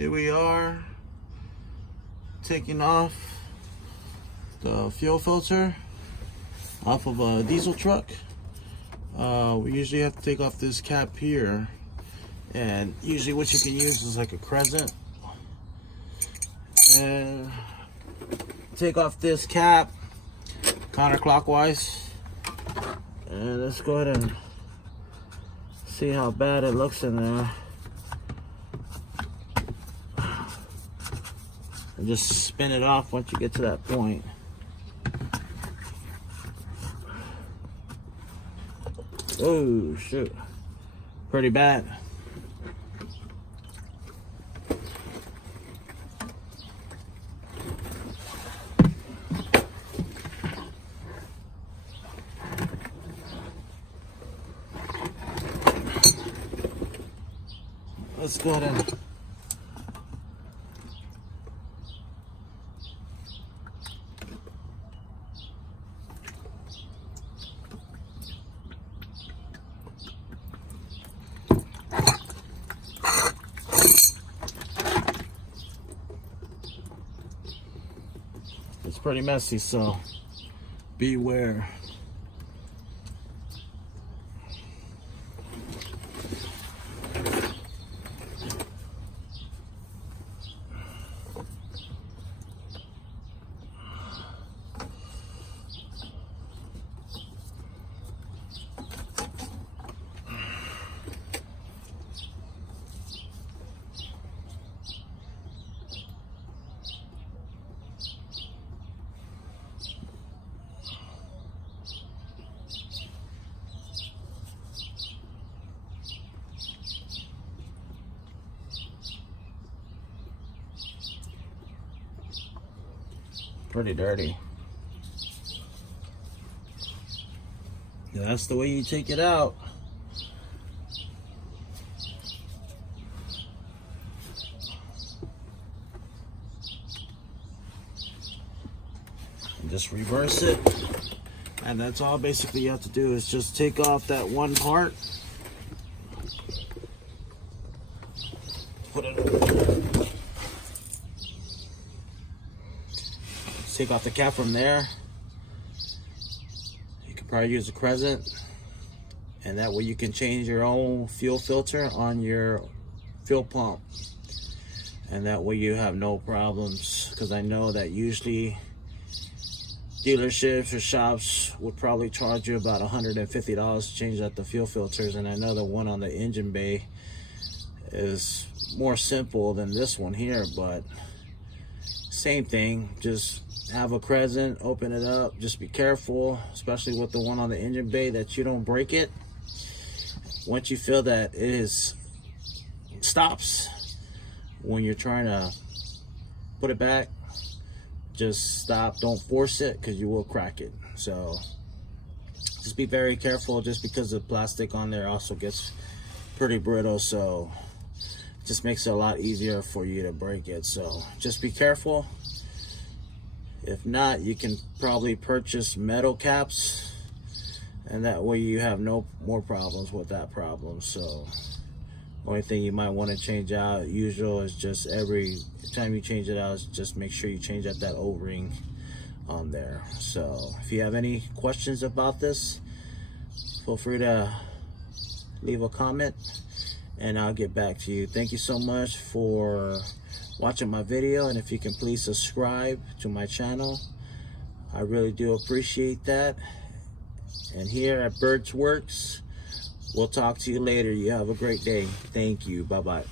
Here we are, taking off the fuel filter off of a diesel truck. We usually have to take off this cap here, and usually what you can use is like a crescent, and take off this cap counterclockwise, and let's go ahead and see how bad it looks in there. And just spin it off once you get to that point. Oh shoot, pretty bad. Let's go ahead and it's pretty messy, so beware. Pretty dirty. Yeah, that's the way you take it out. And just reverse it. And that's all basically you have to do is just take off that one part. Put it over. Take off the cap from there. You could probably use a crescent, and that way you can change your own fuel filter on your fuel pump, and that way you have no problems. Because I know that usually dealerships or shops would probably charge you about $150 to change out the fuel filters, and I know the one on the engine bay is more simple than this one here, but same thing. Just have a crescent, open it up, just be careful, especially with the one on the engine bay, that you don't break it. Once you feel that it stops when you're trying to put it back, just stop. Don't force it, because you will crack it. So just be very careful, just because the plastic on there also gets pretty brittle, so it just makes it a lot easier for you to break it. So just be careful. If not, you can probably purchase metal caps, and that way you have no more problems with that problem. So only thing you might want to change out usual is just every time you change it out, is just make sure you change out that O-ring on there. So if you have any questions about this, feel free to leave a comment and I'll get back to you. Thank you so much for watching my video, and if you can please subscribe to my channel, I really do appreciate that. And here at Birds Works, we'll talk to you later. You have a great day. Thank you. Bye-bye.